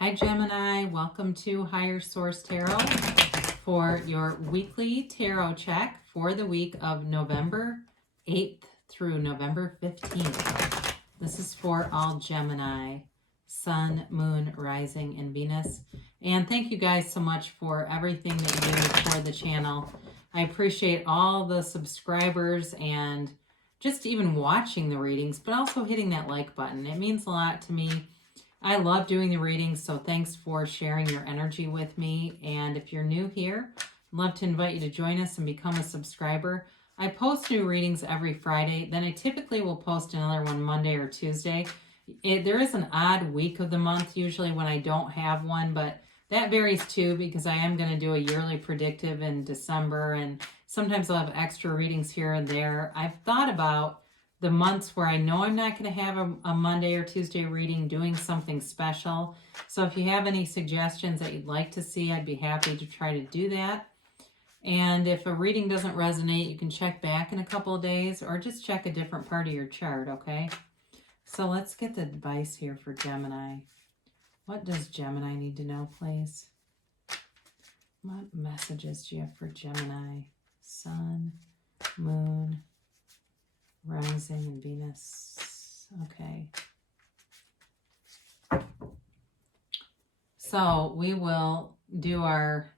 Hi Gemini, welcome to Higher Source Tarot for your weekly tarot check for the week of November 8th through November 15th. This is for all Gemini, Sun, Moon, Rising, and Venus. And thank you guys so much for everything that you do for the channel. I appreciate all the subscribers and just even watching the readings, but also hitting that like button. It means a lot to me. I love doing the readings, so thanks for sharing your energy with me. And if you're new here, I'd love to invite you to join us and become a subscriber. I post new readings every Friday. Then I typically will post another one Monday or Tuesday. There is an odd week of the month usually when I don't have one, but that varies too because I am going to do a yearly predictive in December, and sometimes I'll have extra readings here and there. I've thought about the months where I know I'm not going to have a Monday or Tuesday reading, doing something special. So if you have any suggestions that you'd like to see, I'd be happy to try to do that. And if a reading doesn't resonate, you can check back in a couple of days or just check a different part of your chart, okay? So let's get the advice here for Gemini. What does Gemini need to know, please? What messages do you have for Gemini? Sun, Moon, Rising, and Venus. Okay. So we will do our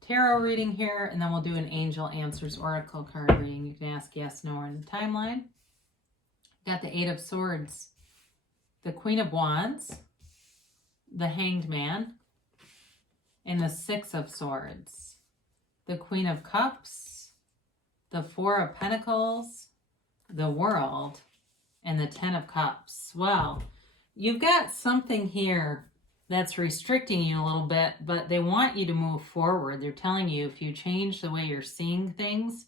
tarot reading here, and then we'll do an Angel Answers Oracle card reading. You can ask yes, no, or in the timeline. Got the Eight of Swords, the Queen of Wands, the Hanged Man, and the Six of Swords, the Queen of Cups, the Four of Pentacles, the World, and the Ten of Cups. Well, you've got something here that's restricting you a little bit, but they want you to move forward. They're telling you if you change the way you're seeing things,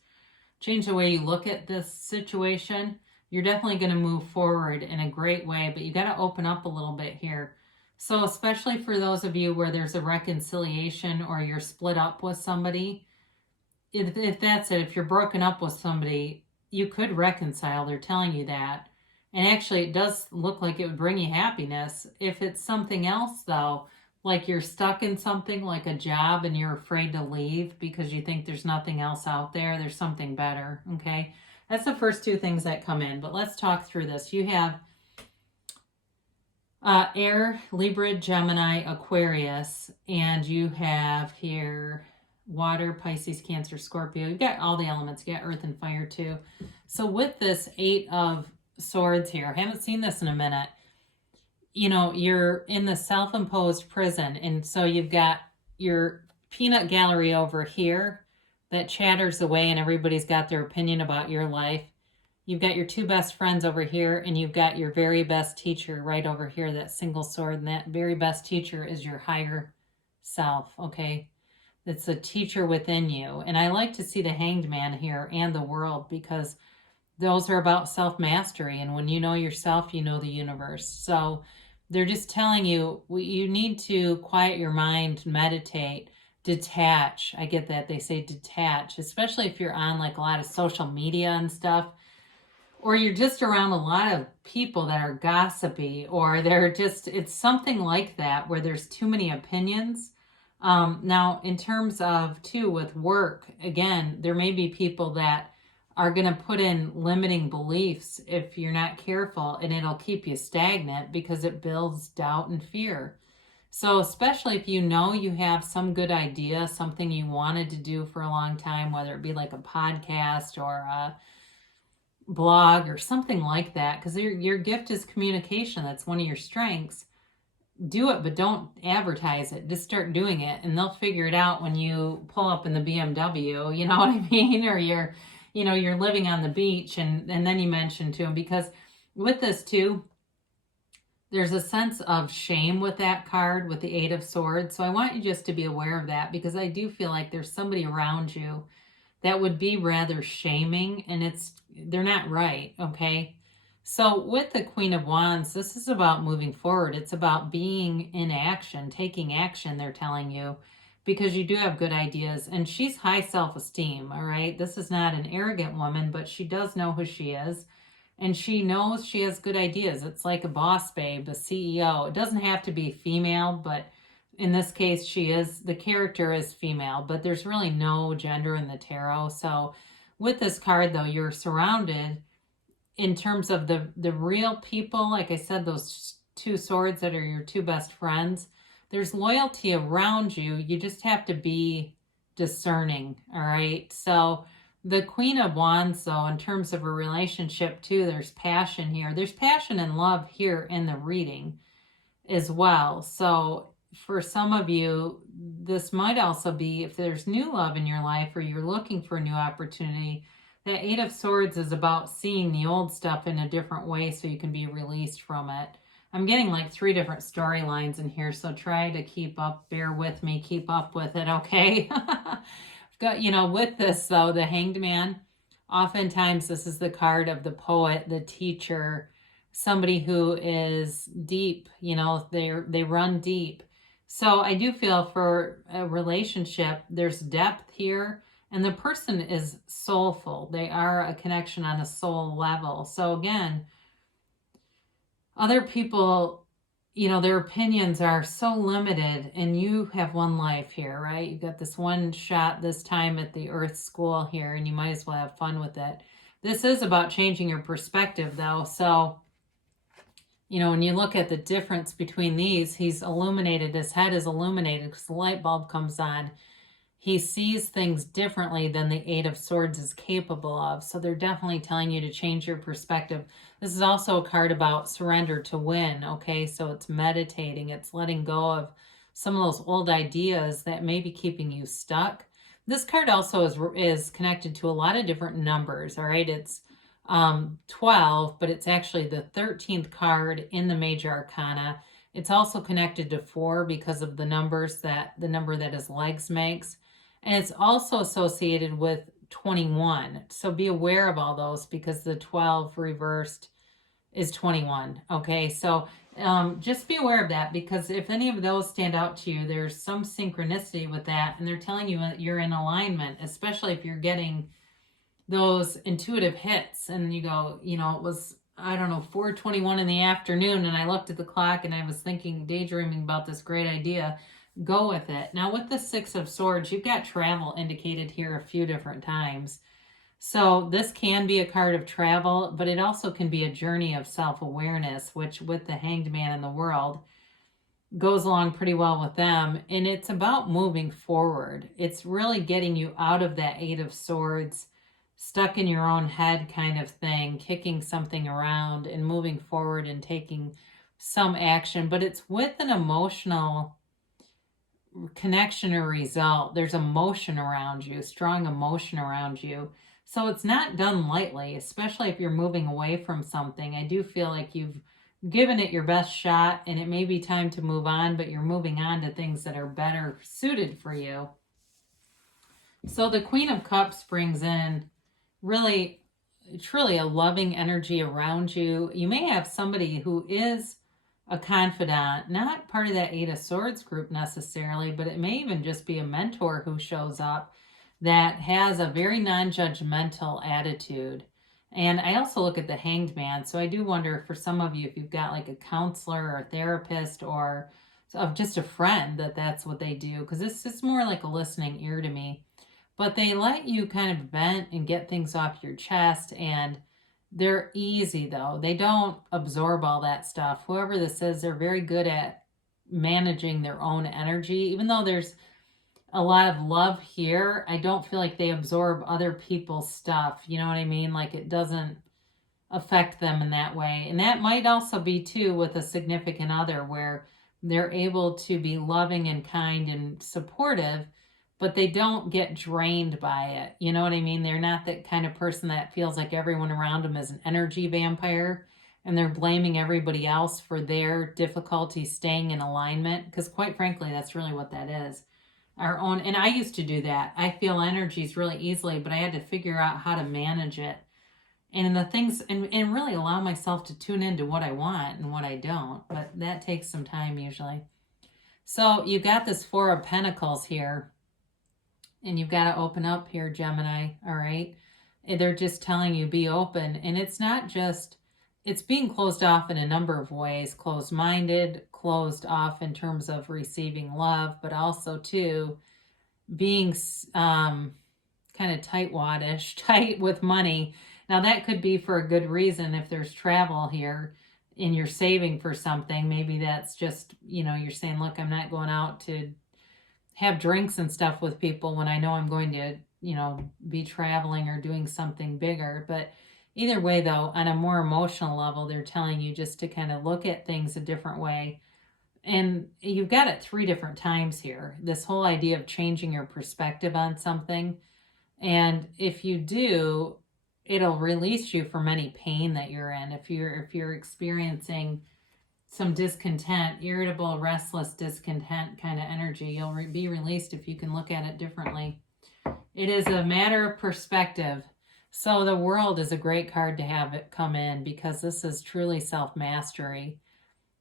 change the way you look at this situation, you're definitely going to move forward in a great way, but you got to open up a little bit here. So especially for those of you where there's a reconciliation or you're split up with somebody, if that's it, if you're broken up with somebody, you could reconcile. They're telling you that. And actually, it does look like it would bring you happiness. If it's something else, though, like you're stuck in something like a job and you're afraid to leave because you think there's nothing else out there, there's something better, okay? That's the first two things that come in. But let's talk through this. You have Air, Libra, Gemini, Aquarius, and you have here Water, Pisces, Cancer, Scorpio. You've got all the elements. You got Earth and Fire too. So with this Eight of Swords here, I haven't seen this in a minute. You know, you're in the self-imposed prison, and so you've got your peanut gallery over here that chatters away and everybody's got their opinion about your life. You've got your two best friends over here, and you've got your very best teacher right over here, that single sword, and that very best teacher is your higher self, okay? It's a teacher within you. And I like to see the Hanged Man here and the World because those are about self-mastery. And when you know yourself, you know the universe. So they're just telling you, you need to quiet your mind, meditate, detach. I get that. They say detach, especially if you're on like a lot of social media and stuff, or you're just around a lot of people that are gossipy, or they're just, it's something like that where there's too many opinions. Now, in terms of, too, with work, again, there may be people that are going to put in limiting beliefs if you're not careful, and it'll keep you stagnant because it builds doubt and fear. So especially if you know you have some good idea, something you wanted to do for a long time, whether it be like a podcast or a blog or something like that, because your gift is communication. That's one of your strengths. Do it, but don't advertise it. Just start doing it, and they'll figure it out when you pull up in the BMW, you know what I mean? Or you're living on the beach, and then you mention to them, because with this too, there's a sense of shame with that card, with the Eight of Swords. So I want you just to be aware of that, because I do feel like there's somebody around you that would be rather shaming, and they're not right, okay? So with the Queen of Wands, this is about moving forward. It's about being in action, taking action, they're telling you, because you do have good ideas. And she's high self-esteem, all right? This is not an arrogant woman, but she does know who she is. and she knows she has good ideas. It's like a boss babe, a CEO. It doesn't have to be female, but in this case, the character is female, but there's really no gender in the tarot. So with this card, though, you're surrounded in terms of the real people. Like I said, those two swords that are your two best friends, there's loyalty around you. You just have to be discerning, all right? So the Queen of Wands, though, in terms of a relationship too, there's passion here. There's passion and love here in the reading as well. So for some of you, this might also be if there's new love in your life or you're looking for a new opportunity. The Eight of Swords is about seeing the old stuff in a different way so you can be released from it. I'm getting like 3 different storylines in here, so try to keep up, bear with me, keep up with it, okay? Got, with this, though, the Hanged Man, oftentimes this is the card of the poet, the teacher, somebody who is deep, they run deep. So I do feel for a relationship, there's depth here, and the person is soulful. They are a connection on a soul level. So again, other people, their opinions are so limited, and you have one life here, right? You got this one shot this time at the Earth School here, and you might as well have fun with it. This is about changing your perspective, though. So, when you look at the difference between these, he's illuminated, his head is illuminated because the light bulb comes on. He sees things differently than the Eight of Swords is capable of. So they're definitely telling you to change your perspective. This is also a card about surrender to win, okay? So it's meditating. It's letting go of some of those old ideas that may be keeping you stuck. This card also is connected to a lot of different numbers, all right? It's 12, but it's actually the 13th card in the Major Arcana. It's also connected to 4 because of the number that his legs makes. And it's also associated with 21. So be aware of all those because the 12 reversed is 21. Okay, so just be aware of that because if any of those stand out to you, there's some synchronicity with that. And they're telling you you're in alignment, especially if you're getting those intuitive hits. And you go, it was, 4:21 in the afternoon. And I looked at the clock and I was daydreaming about this great idea. Go with it. Now with the Six of Swords, you've got travel indicated here a few different times. So this can be a card of travel, but it also can be a journey of self-awareness, which with the Hanged Man in the World goes along pretty well with them. And it's about moving forward. It's really getting you out of that Eight of Swords, stuck in your own head kind of thing, kicking something around and moving forward and taking some action. But it's with an emotional connection or result. There's emotion around you, strong emotion around you. So it's not done lightly, especially if you're moving away from something. I do feel like you've given it your best shot and it may be time to move on, but you're moving on to things that are better suited for you. So the Queen of Cups brings in really, truly a loving energy around you. You may have somebody who is a confidant, not part of that Eight of Swords group necessarily, but it may even just be a mentor who shows up that has a very non-judgmental attitude. And I also look at the Hanged Man. So I do wonder for some of you, if you've got like a counselor or a therapist or just a friend, that's what they do. Because it's just more like a listening ear to me. But they let you kind of vent and get things off your chest, and they're easy, though. They don't absorb all that stuff. Whoever this is, they're very good at managing their own energy. Even though there's a lot of love here, I don't feel like they absorb other people's stuff. You know what I mean? Like it doesn't affect them in that way. And that might also be, too, with a significant other where they're able to be loving and kind and supportive, but they don't get drained by it. You know what I mean? They're not that kind of person that feels like everyone around them is an energy vampire and they're blaming everybody else for their difficulty staying in alignment. Because quite frankly, that's really what that is. Our own, and I used to do that. I feel energies really easily, but I had to figure out how to manage it. And the things, and really allow myself to tune into what I want and what I don't. But that takes some time usually. So you've got this Four of Pentacles here. And you've got to open up here, Gemini, all right? They're just telling you be open. And it's not just, it's being closed off in a number of ways. Closed-minded, closed off in terms of receiving love, but also too being kind of tightwadish, tight with money. Now that could be for a good reason if there's travel here and you're saving for something. Maybe that's just, you're saying, look, I'm not going out to have drinks and stuff with people when I know I'm going to, be traveling or doing something bigger. But either way, though, on a more emotional level, they're telling you just to kind of look at things a different way. And you've got it 3 different times here. This whole idea of changing your perspective on something. And if you do, it'll release you from any pain that you're in. If you're experiencing some discontent, irritable, restless, discontent kind of energy, you'll be released if you can look at it differently. It is a matter of perspective. So the World is a great card to have it come in because this is truly self-mastery.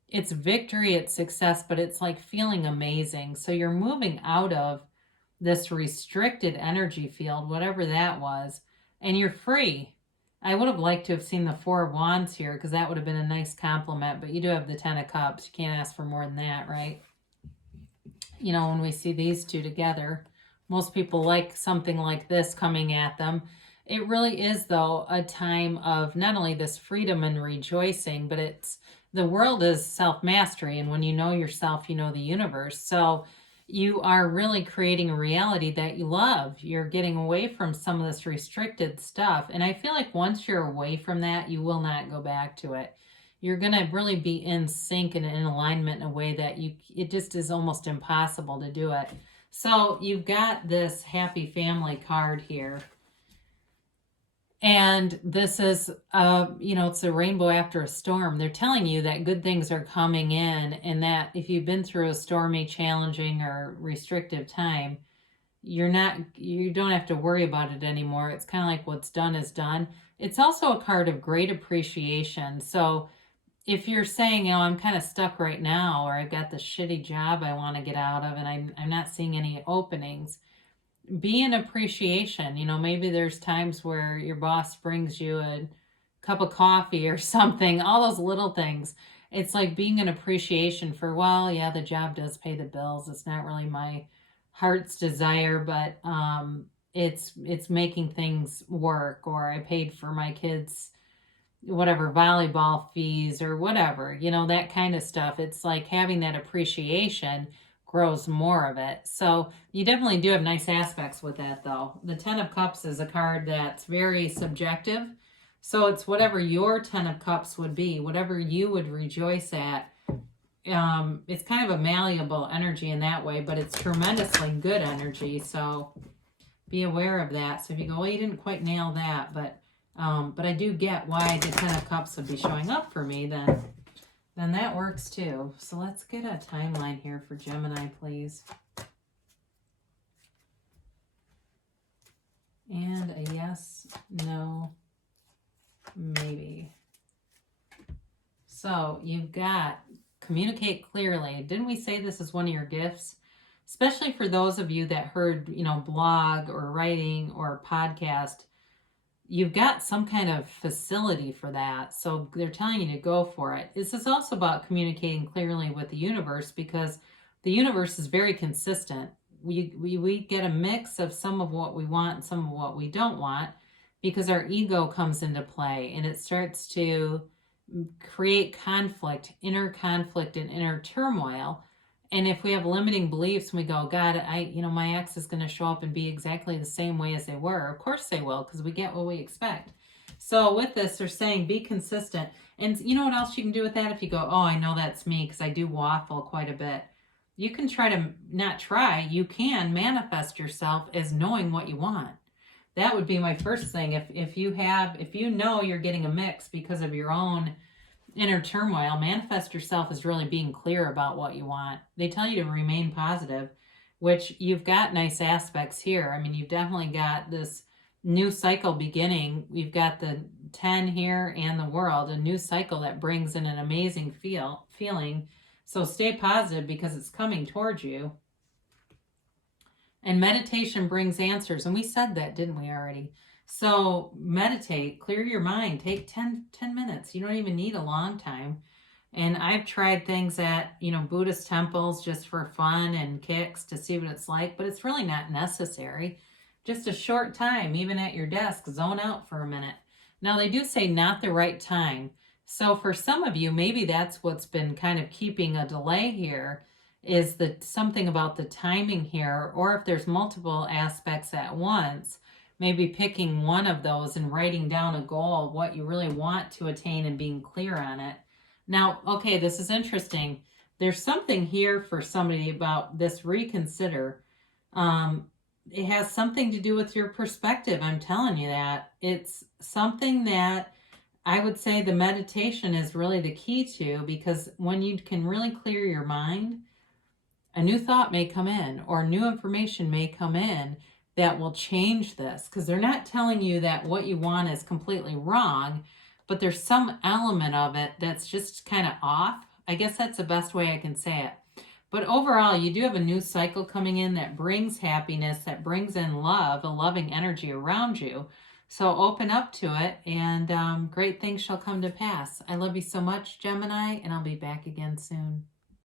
It's victory, it's success, but it's like feeling amazing. So you're moving out of this restricted energy field, whatever that was, and you're free. I would have liked to have seen the 4 of Wands here because that would have been a nice compliment, but you do have the 10 of Cups. You can't ask for more than that, right? When we see these two together, most people like something like this coming at them. It really is, though, a time of not only this freedom and rejoicing, but the world is self-mastery, and when you know yourself, you know the universe. So you are really creating a reality that you love. You're getting away from some of this restricted stuff. And I feel like once you're away from that, you will not go back to it. You're going to really be in sync and in alignment in a way that it just is almost impossible to do it. So you've got this happy family card here. And this is, it's a rainbow after a storm. They're telling you that good things are coming in, and that if you've been through a stormy, challenging, or restrictive time, you don't have to worry about it anymore. It's kind of like what's done is done. It's also a card of great appreciation. So if you're saying, I'm kind of stuck right now, or I've got this shitty job I want to get out of, and I'm not seeing any openings, be in appreciation. Maybe there's times where your boss brings you a cup of coffee or something, all those little things. It's like being in appreciation for, well, yeah, the job does pay the bills. It's not really my heart's desire, but it's making things work, or I paid for my kids' whatever volleyball fees or whatever, that kind of stuff. It's like having that appreciation grows more of it. So you definitely do have nice aspects with that, though. The 10 of Cups is a card that's very subjective. So it's whatever your 10 of Cups would be, whatever you would rejoice at. It's kind of a malleable energy in that way, but it's tremendously good energy. So be aware of that. So if you go, well, you didn't quite nail that, but I do get why the 10 of Cups would be showing up for me, then that works too. So let's get a timeline here for Gemini, please. And a yes, no, maybe. So you've got communicate clearly. Didn't we say this is one of your gifts? Especially for those of you that heard, blog or writing or podcast. You've got some kind of facility for that. So they're telling you to go for it. This is also about communicating clearly with the universe, because the universe is very consistent. We get a mix of some of what we want and some of what we don't want, because our ego comes into play and it starts to create conflict, inner conflict and inner turmoil. And if we have limiting beliefs and we go, God, my ex is going to show up and be exactly the same way as they were. Of course they will, because we get what we expect. So with this, they're saying be consistent. And you know what else you can do with that? If you go, I know that's me, because I do waffle quite a bit. You can you can manifest yourself as knowing what you want. That would be my first thing. If you know you're getting a mix because of your own inner turmoil, manifest yourself as really being clear about what you want. They tell you to remain positive, which you've got nice aspects here. I mean, you've definitely got this new cycle beginning. We've got the 10 here and the World, a new cycle that brings in an amazing feeling. So stay positive because it's coming towards you. And meditation brings answers. And we said that, didn't we already? So meditate, clear your mind, take 10 minutes. You don't even need a long time. And I've tried things at, Buddhist temples just for fun and kicks to see what it's like, but it's really not necessary. Just a short time, even at your desk, zone out for a minute. Now, they do say not the right time. So for some of you, maybe that's what's been kind of keeping a delay here, is that something about the timing here, or if there's multiple aspects at once, maybe picking one of those and writing down a goal, what you really want to attain and being clear on it. Now, okay, this is interesting. There's something here for somebody about this reconsider. It has something to do with your perspective. I'm telling you that. It's something that I would say the meditation is really the key to, because when you can really clear your mind, a new thought may come in or new information may come in that will change this, because they're not telling you that what you want is completely wrong, but there's some element of it that's just kind of off. I guess that's the best way I can say it. But overall, you do have a new cycle coming in that brings happiness, that brings in love, a loving energy around you. So open up to it, and great things shall come to pass. I love you so much, Gemini, and I'll be back again soon.